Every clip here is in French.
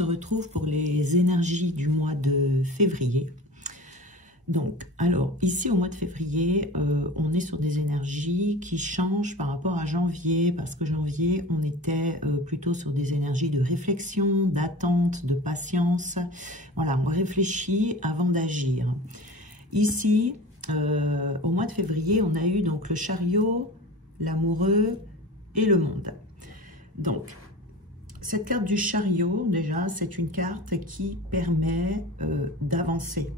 se retrouve pour les énergies du mois de février. Donc, alors, ici au mois de février, on est sur des énergies qui changent par rapport à janvier, parce que janvier, on était plutôt sur des énergies de réflexion, d'attente, de patience. Voilà, on réfléchit avant d'agir. Ici, au mois de février, on a eu donc le chariot, l'amoureux et le monde. Donc, cette carte du chariot, déjà, c'est une carte qui permet d'avancer.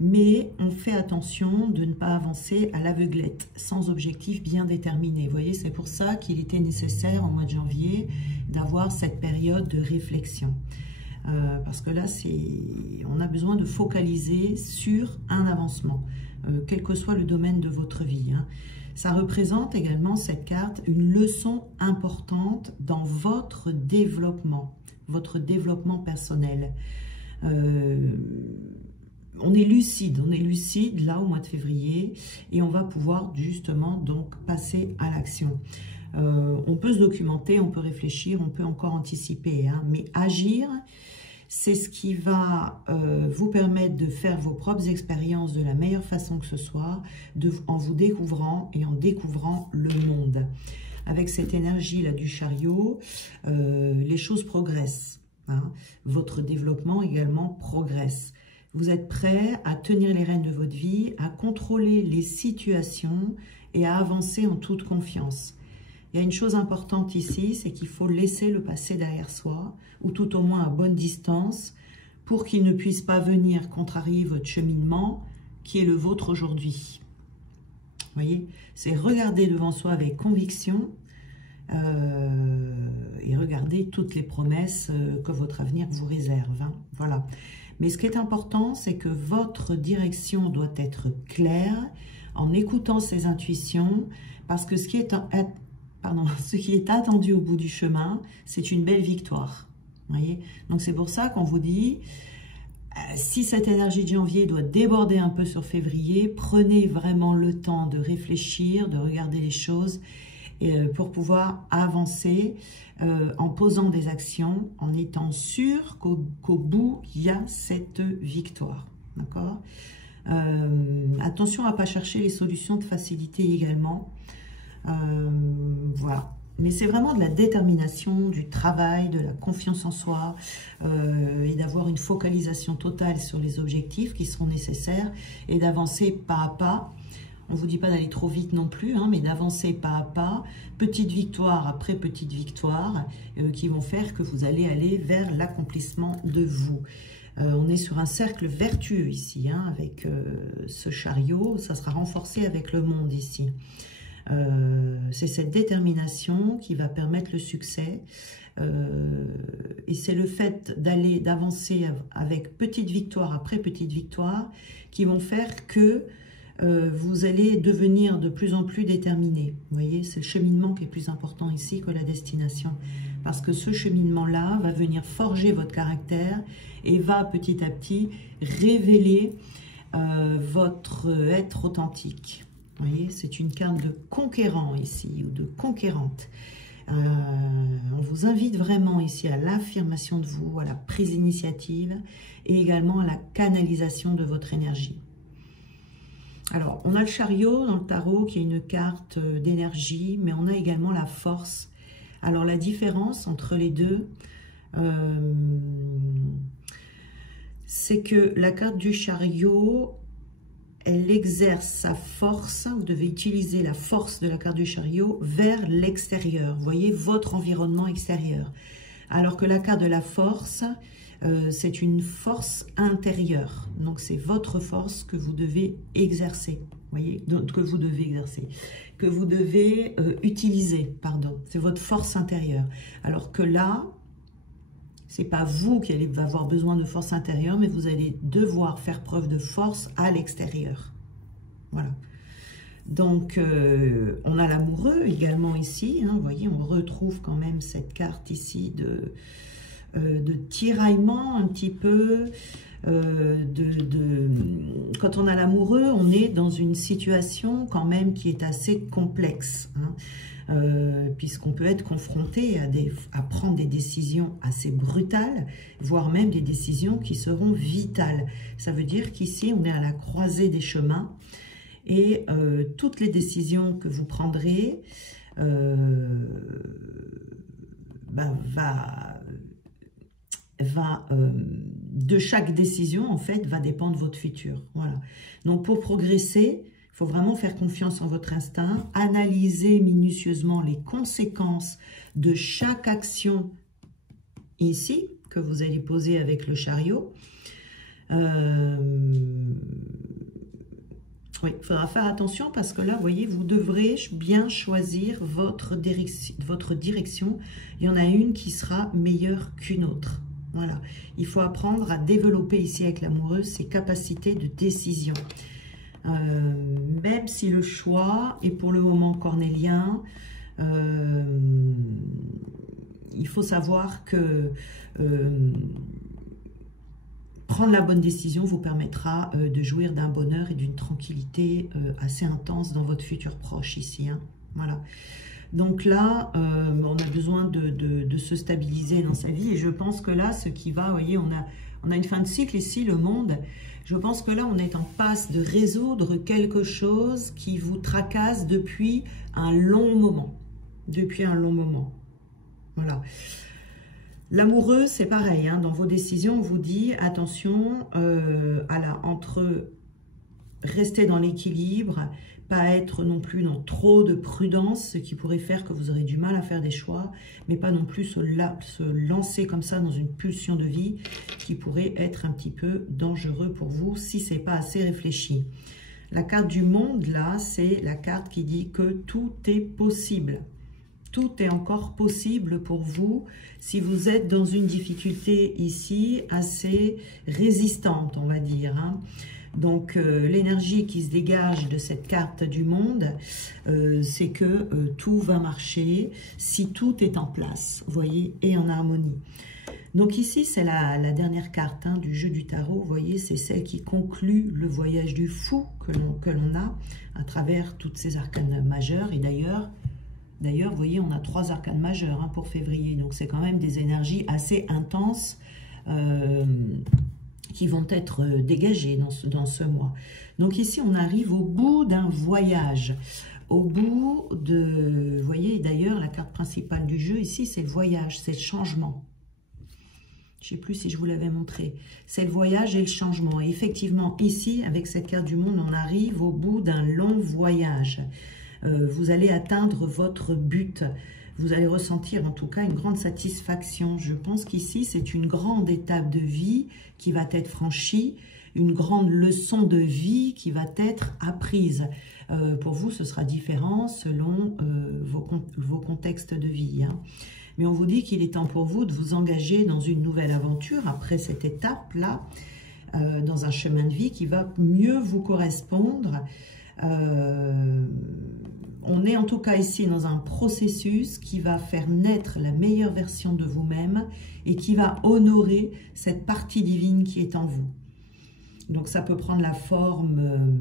Mais on fait attention de ne pas avancer à l'aveuglette, sans objectif bien déterminé. Vous voyez, c'est pour ça qu'il était nécessaire au mois de janvier d'avoir cette période de réflexion. Parce que là, on a besoin de focaliser sur un avancement, quel que soit le domaine de votre vie. Hein. Ça représente également, cette carte, une leçon importante dans votre développement personnel. On est lucide là au mois de février et on va pouvoir justement donc passer à l'action. On peut se documenter, on peut réfléchir, on peut encore anticiper, hein, mais agir, c'est ce qui va vous permettre de faire vos propres expériences de la meilleure façon que ce soit, en vous découvrant et en découvrant le monde. Avec cette énergie-là du chariot, les choses progressent. Hein. Votre développement également progresse. Vous êtes prêt à tenir les rênes de votre vie, à contrôler les situations et à avancer en toute confiance. Il y a une chose importante ici, c'est qu'il faut laisser le passé derrière soi, ou tout au moins à bonne distance, pour qu'il ne puisse pas venir contrarier votre cheminement, qui est le vôtre aujourd'hui. Vous voyez, c'est regarder devant soi avec conviction et regarder toutes les promesses que votre avenir vous réserve. Hein. Voilà. Mais ce qui est important, c'est que votre direction doit être claire en écoutant ses intuitions, parce que ce qui est attendu au bout du chemin, c'est une belle victoire. Voyez, donc c'est pour ça qu'on vous dit, si cette énergie de janvier doit déborder un peu sur février, prenez vraiment le temps de réfléchir, de regarder les choses, pour pouvoir avancer en posant des actions, en étant sûr qu'au bout, il y a cette victoire. D'accord ? Attention à ne pas chercher les solutions de facilité également. Voilà. Mais c'est vraiment de la détermination, du travail, de la confiance en soi et d'avoir une focalisation totale sur les objectifs qui seront nécessaires et d'avancer pas à pas. On ne vous dit pas d'aller trop vite non plus, hein, mais d'avancer pas à pas, petite victoire après petite victoire, qui vont faire que vous allez aller vers l'accomplissement de vous. On est sur un cercle vertueux ici, hein, avec ce chariot, ça sera renforcé avec le monde ici. C'est cette détermination qui va permettre le succès, et c'est le fait d'avancer avec petite victoire après petite victoire qui vont faire que vous allez devenir de plus en plus déterminé. Vous voyez, c'est le cheminement qui est plus important ici que la destination. Parce que ce cheminement-là va venir forger votre caractère et va petit à petit révéler votre être authentique. Vous voyez, c'est une carte de conquérant ici, ou de conquérante. On vous invite vraiment ici à l'affirmation de vous, à la prise d'initiative et également à la canalisation de votre énergie. Alors, on a le chariot dans le tarot qui est une carte d'énergie, mais on a également la force. Alors, la différence entre les deux, c'est que la carte du chariot, elle exerce sa force. Vous devez utiliser la force de la carte du chariot vers l'extérieur. Vous voyez, votre environnement extérieur. Alors que la carte de la force, c'est une force intérieure. Donc, c'est votre force que vous devez exercer. Vous voyez, que vous devez exercer. Que vous devez utiliser, pardon. C'est votre force intérieure. Alors que là, c'est pas vous qui allez avoir besoin de force intérieure, mais vous allez devoir faire preuve de force à l'extérieur. Voilà. Donc, on a l'amoureux également ici. Hein, vous voyez, on retrouve quand même cette carte ici de tiraillement un petit peu. Quand on a l'amoureux, on est dans une situation quand même qui est assez complexe. Hein. puisqu'on peut être confronté à prendre des décisions assez brutales, voire même des décisions qui seront vitales. Ça veut dire qu'ici, on est à la croisée des chemins, et toutes les décisions que vous prendrez de chaque décision, en fait, va dépendre votre futur. Voilà. Donc, pour progresser, il faut vraiment faire confiance en votre instinct, analyser minutieusement les conséquences de chaque action ici, que vous allez poser avec le chariot. Oui, il faudra faire attention parce que là, vous voyez, vous devrez bien choisir votre direction. Il y en a une qui sera meilleure qu'une autre. Voilà. Il faut apprendre à développer ici avec l'amoureuse ses capacités de décision. Même si le choix est pour le moment cornélien, il faut savoir que prendre la bonne décision vous permettra de jouir d'un bonheur et d'une tranquillité assez intense dans votre futur proche ici. Hein. Voilà. Donc là, on a besoin de se stabiliser dans sa vie. Et je pense que là, ce qui va, vous voyez, on a une fin de cycle ici, le monde. Je pense que là, on est en passe de résoudre quelque chose qui vous tracasse depuis un long moment. Depuis un long moment. Voilà. L'amoureux, c'est pareil, hein, dans vos décisions, on vous dit, attention, entre rester dans l'équilibre, pas être non plus dans trop de prudence, ce qui pourrait faire que vous aurez du mal à faire des choix, mais pas non plus se lancer comme ça dans une pulsion de vie qui pourrait être un petit peu dangereux pour vous si ce n'est pas assez réfléchi. La carte du monde, là, c'est la carte qui dit que tout est possible. Tout est encore possible pour vous si vous êtes dans une difficulté ici assez résistante, on va dire. Hein. Donc, l'énergie qui se dégage de cette carte du monde, c'est que tout va marcher si tout est en place, vous voyez, et en harmonie. Donc ici, c'est la dernière carte hein, du jeu du tarot, vous voyez, c'est celle qui conclut le voyage du fou que l'on a à travers toutes ces arcanes majeures. Et d'ailleurs, vous voyez, on a 3 arcanes majeures hein, pour février. Donc, c'est quand même des énergies assez intenses qui vont être dégagées dans ce mois. Donc, ici, on arrive au bout d'un voyage. Au bout de... Vous voyez, d'ailleurs, la carte principale du jeu, ici, c'est le voyage, c'est le changement. Je ne sais plus si je vous l'avais montré. C'est le voyage et le changement. Et effectivement, ici, avec cette carte du monde, on arrive au bout d'un long voyage. Vous allez atteindre votre but. Vous allez ressentir en tout cas une grande satisfaction. Je pense qu'ici, c'est une grande étape de vie qui va être franchie, une grande leçon de vie qui va être apprise. Pour vous, ce sera différent selon vos contextes de vie. Hein. Mais on vous dit qu'il est temps pour vous de vous engager dans une nouvelle aventure après cette étape-là, dans un chemin de vie qui va mieux vous correspondre. On est en tout cas ici dans un processus qui va faire naître la meilleure version de vous-même et qui va honorer cette partie divine qui est en vous. Donc ça peut prendre la forme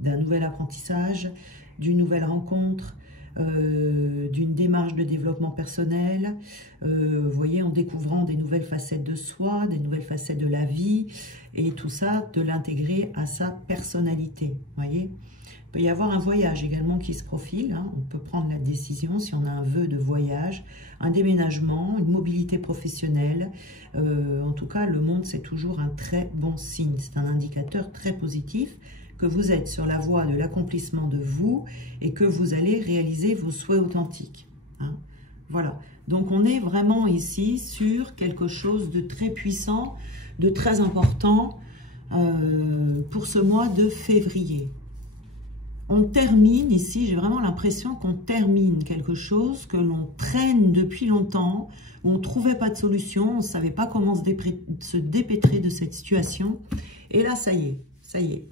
d'un nouvel apprentissage, d'une nouvelle rencontre, d'une démarche de développement personnel, vous voyez, en découvrant des nouvelles facettes de soi, des nouvelles facettes de la vie, et tout ça, de l'intégrer à sa personnalité, vous voyez. Il peut y avoir un voyage également qui se profile, hein. On peut prendre la décision si on a un vœu de voyage, un déménagement, une mobilité professionnelle. En tout cas, le monde, c'est toujours un très bon signe, c'est un indicateur très positif que vous êtes sur la voie de l'accomplissement de vous et que vous allez réaliser vos souhaits authentiques. Hein. Voilà, donc on est vraiment ici sur quelque chose de très puissant, de très important pour ce mois de février. On termine ici, j'ai vraiment l'impression qu'on termine quelque chose que l'on traîne depuis longtemps, où on ne trouvait pas de solution, on ne savait pas comment se dépêtrer de cette situation. Et là, ça y est, ça y est.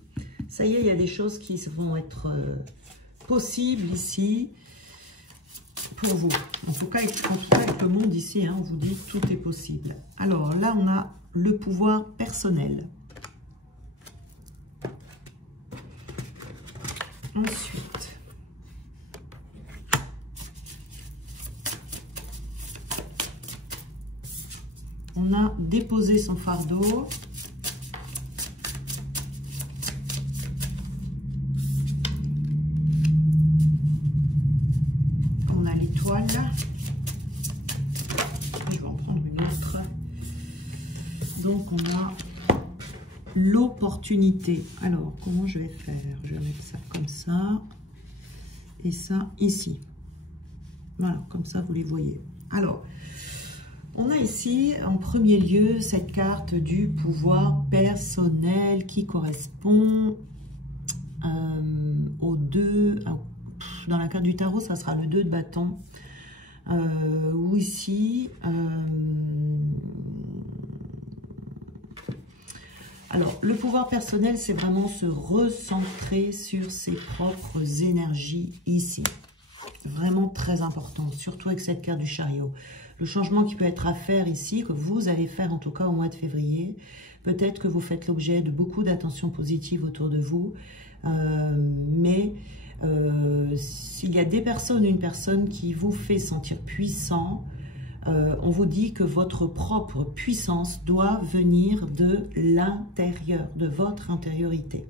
Ça y est, il y a des choses qui vont être possibles ici pour vous. En tout cas, avec le monde ici, hein, on vous dit tout est possible. Alors là, on a le pouvoir personnel. Ensuite, On a déposé son fardeau. On a l'étoile. Je vais en prendre une autre. Donc, on a l'opportunité. Alors, comment je vais faire? Je vais mettre ça comme ça. Et ça ici. Voilà, comme ça, vous les voyez. Alors, on a ici, en premier lieu, cette carte du pouvoir personnel qui correspond au 2. Dans la carte du tarot, ça sera le 2 de bâton. Ou ici... alors, le pouvoir personnel, c'est vraiment se recentrer sur ses propres énergies ici. Vraiment très important, surtout avec cette carte du chariot. Le changement qui peut être à faire ici, que vous allez faire en tout cas au mois de février, peut-être que vous faites l'objet de beaucoup d'attention positive autour de vous, mais s'il y a des personnes, une personne qui vous fait sentir puissant, on vous dit que votre propre puissance doit venir de l'intérieur, de votre intériorité.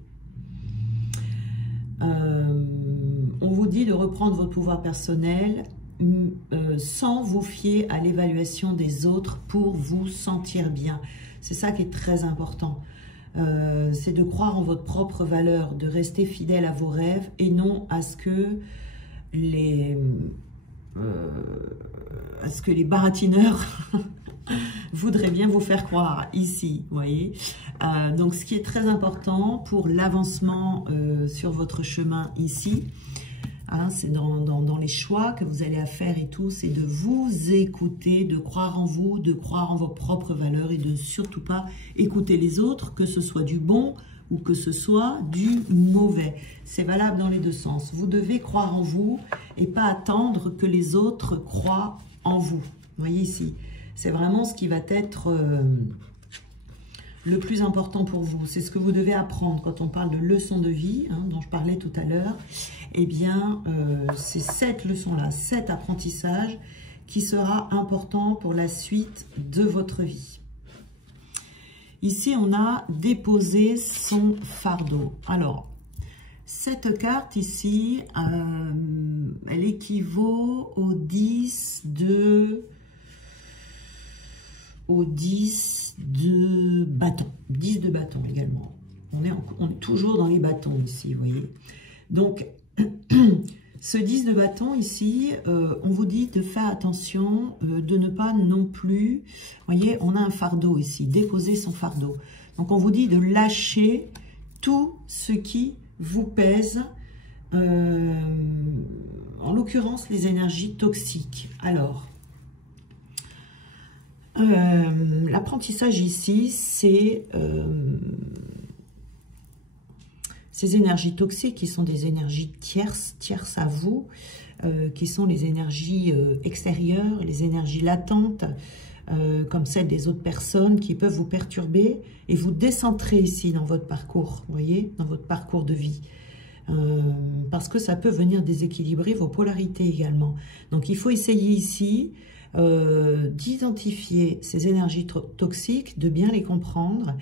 On vous dit de reprendre votre pouvoir personnel sans vous fier à l'évaluation des autres pour vous sentir bien. C'est ça qui est très important. C'est de croire en votre propre valeur, de rester fidèle à vos rêves et non à ce que les baratineurs voudraient bien vous faire croire ici, vous voyez. Donc, ce qui est très important pour l'avancement sur votre chemin ici, hein, c'est dans les choix que vous allez faire et tout, c'est de vous écouter, de croire en vous, de croire en vos propres valeurs et de surtout pas écouter les autres, que ce soit du bon ou que ce soit du mauvais. C'est valable dans les deux sens. Vous devez croire en vous et pas attendre que les autres croient en vous. Vous voyez ici, c'est vraiment ce qui va être le plus important pour vous. C'est ce que vous devez apprendre quand on parle de leçon de vie, hein, dont je parlais tout à l'heure. Eh bien, c'est cette leçon-là, cet apprentissage qui sera important pour la suite de votre vie. Ici, on a déposé son fardeau. Alors, cette carte ici, elle équivaut au 10 de bâton. 10 de bâton également. On est toujours dans les bâtons ici, vous voyez. Donc, ce 10 de bâton ici, on vous dit de faire attention, de ne pas non plus... Vous voyez, on a un fardeau ici, déposer son fardeau. Donc, on vous dit de lâcher tout ce qui vous pèse, en l'occurrence, les énergies toxiques. Alors, l'apprentissage ici, c'est... ces énergies toxiques qui sont des énergies tierces à vous, qui sont les énergies extérieures, les énergies latentes, comme celles des autres personnes qui peuvent vous perturber et vous décentrer ici dans votre parcours, vous voyez, dans votre parcours de vie. Parce que ça peut venir déséquilibrer vos polarités également. Donc il faut essayer ici d'identifier ces énergies toxiques, de bien les comprendre,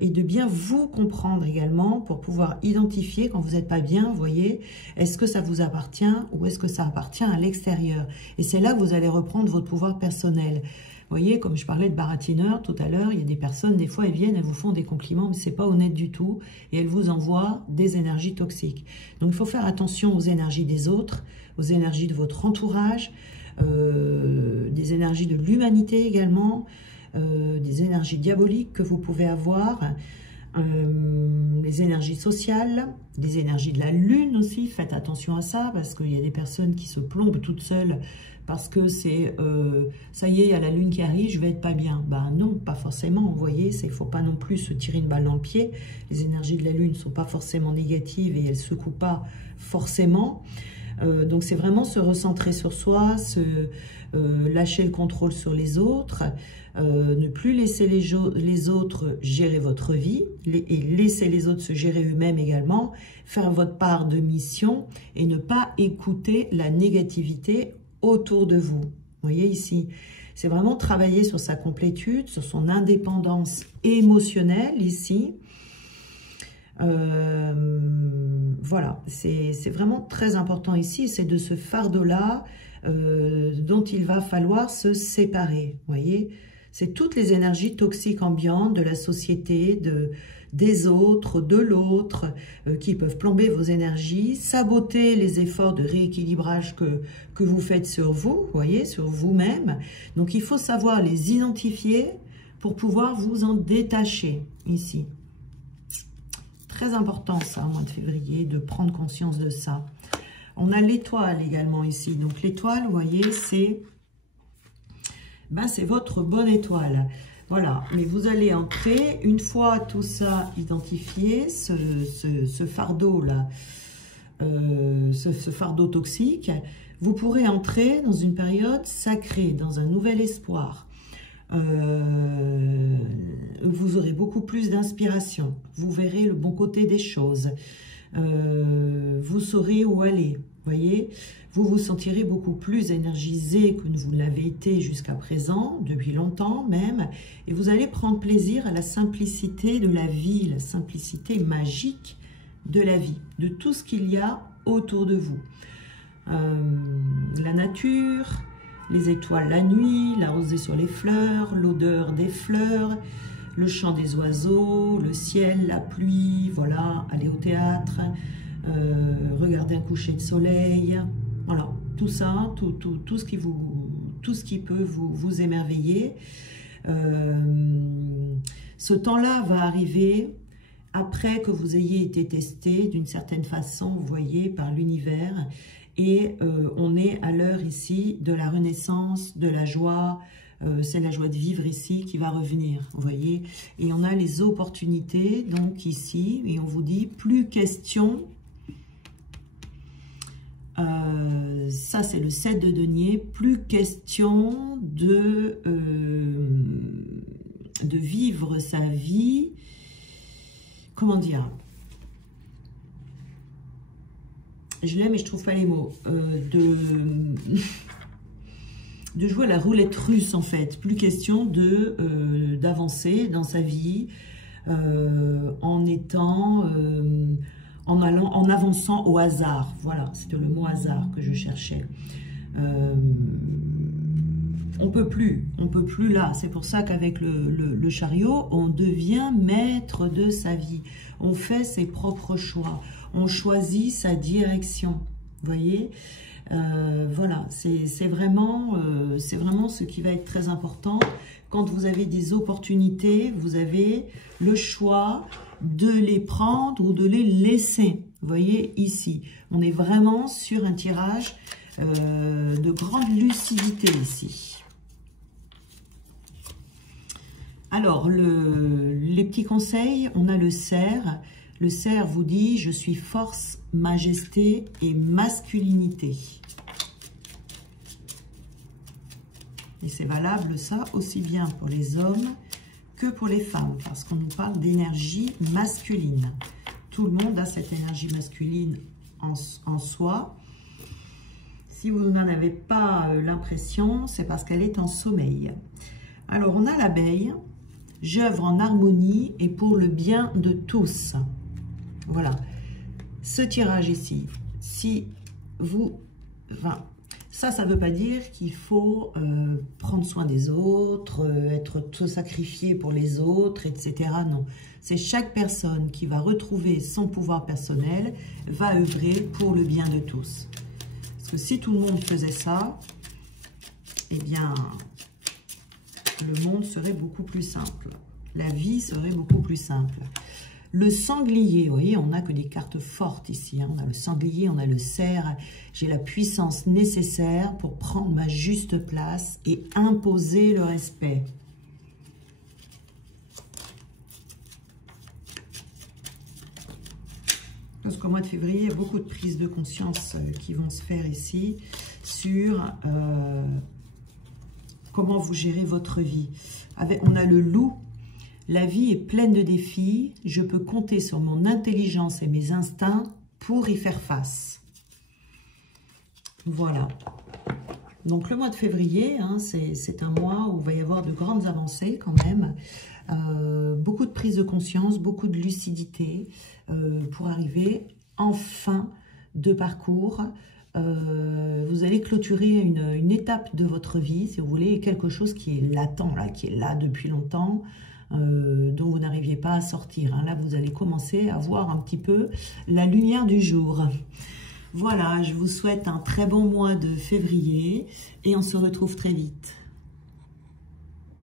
et de bien vous comprendre également pour pouvoir identifier quand vous n'êtes pas bien, vous voyez, est-ce que ça vous appartient ou est-ce que ça appartient à l'extérieur. Et c'est là que vous allez reprendre votre pouvoir personnel. Vous voyez, comme je parlais de baratineurs tout à l'heure, il y a des personnes, des fois elles viennent, elles vous font des compliments, mais c'est pas honnête du tout, et elles vous envoient des énergies toxiques. Donc il faut faire attention aux énergies des autres, aux énergies de votre entourage, des énergies de l'humanité également, des énergies diaboliques que vous pouvez avoir, les énergies sociales, les énergies de la lune aussi, faites attention à ça, parce qu'il y a des personnes qui se plombent toutes seules, parce que c'est, ça y est, il y a la lune qui arrive, je vais être pas bien. Ben non, pas forcément, vous voyez, il ne faut pas non plus se tirer une balle dans le pied, les énergies de la lune ne sont pas forcément négatives et elles ne secouent pas forcément. Donc c'est vraiment se recentrer sur soi, lâcher le contrôle sur les autres, ne plus laisser les autres gérer votre vie et laisser les autres se gérer eux-mêmes également, faire votre part de mission et ne pas écouter la négativité autour de vous. Vous voyez ici, C'est vraiment travailler sur sa complétude, sur son indépendance émotionnelle ici. Voilà, c'est vraiment très important ici. C'est de ce fardeau-là dont il va falloir se séparer. Vous voyez, c'est toutes les énergies toxiques ambiantes de la société, des autres, de l'autre, qui peuvent plomber vos énergies, saboter les efforts de rééquilibrage que vous faites sur vous, voyez, sur vous-même. Donc, il faut savoir les identifier pour pouvoir vous en détacher ici. Très important ça, au mois de février, de prendre conscience de ça. On a l'étoile également ici. Donc, l'étoile, vous voyez, c'est votre bonne étoile. Voilà, mais vous allez entrer, une fois tout ça identifié, ce fardeau-là, ce fardeau toxique, vous pourrez entrer dans une période sacrée, dans un nouvel espoir. Vous aurez beaucoup plus d'inspiration, vous verrez le bon côté des choses, vous saurez où aller, voyez, vous vous sentirez beaucoup plus énergisé que vous l'avez été jusqu'à présent, depuis longtemps même, et vous allez prendre plaisir à la simplicité de la vie, la simplicité magique de la vie, de tout ce qu'il y a autour de vous. La nature, les étoiles la nuit, la rosée sur les fleurs, l'odeur des fleurs, le chant des oiseaux, le ciel, la pluie, voilà, aller au théâtre, regarder un coucher de soleil, voilà, tout ça, tout ce qui peut vous émerveiller. Ce temps-là va arriver après que vous ayez été testé d'une certaine façon, vous voyez, par l'univers. Et on est à l'heure ici de la renaissance, de la joie. C'est la joie de vivre ici qui va revenir, vous voyez. Et on a les opportunités, donc ici, et on vous dit, plus question, ça c'est le 7 de denier, plus question de vivre sa vie, comment dire, je l'aime mais je trouve pas les mots, de jouer à la roulette russe en fait, plus question d'avancer dans sa vie en étant, en avançant au hasard, voilà, c'était le mot hasard que je cherchais. On peut plus là, c'est pour ça qu'avec le chariot, on devient maître de sa vie, on fait ses propres choix, on choisit sa direction, vous voyez. Voilà, c'est vraiment ce qui va être très important. Quand vous avez des opportunités, vous avez le choix de les prendre ou de les laisser. Vous voyez ici, on est vraiment sur un tirage de grande lucidité ici. Alors, les petits conseils, on a le cerf. Le cerf vous dit, je suis force, majesté et masculinité. Et c'est valable ça aussi bien pour les hommes que pour les femmes, parce qu'on nous parle d'énergie masculine. Tout le monde a cette énergie masculine en soi. Si vous n'en avez pas l'impression, c'est parce qu'elle est en sommeil. Alors, on a l'abeille. J'œuvre en harmonie et pour le bien de tous. Voilà. Ce tirage ici, si vous... Enfin, ça ne veut pas dire qu'il faut prendre soin des autres, se sacrifier pour les autres, etc. Non. C'est chaque personne qui va retrouver son pouvoir personnel, va œuvrer pour le bien de tous. Parce que si tout le monde faisait ça, eh bien, le monde serait beaucoup plus simple. La vie serait beaucoup plus simple. Le sanglier, vous voyez, on n'a que des cartes fortes ici. Hein. On a le sanglier, on a le cerf. J'ai la puissance nécessaire pour prendre ma juste place et imposer le respect. Parce qu'au mois de février, il y a beaucoup de prises de conscience qui vont se faire ici sur comment vous gérez votre vie. On a le loup. La vie est pleine de défis. Je peux compter sur mon intelligence et mes instincts pour y faire face. Voilà. Donc le mois de février, hein, c'est un mois où il va y avoir de grandes avancées quand même. Beaucoup de prise de conscience, beaucoup de lucidité pour arriver en fin de parcours. Vous allez clôturer une étape de votre vie, si vous voulez, quelque chose qui est latent, là, qui est là depuis longtemps, dont vous n'arriviez pas à sortir. Hein. Là, vous allez commencer à voir un petit peu la lumière du jour. Voilà, je vous souhaite un très bon mois de février et on se retrouve très vite.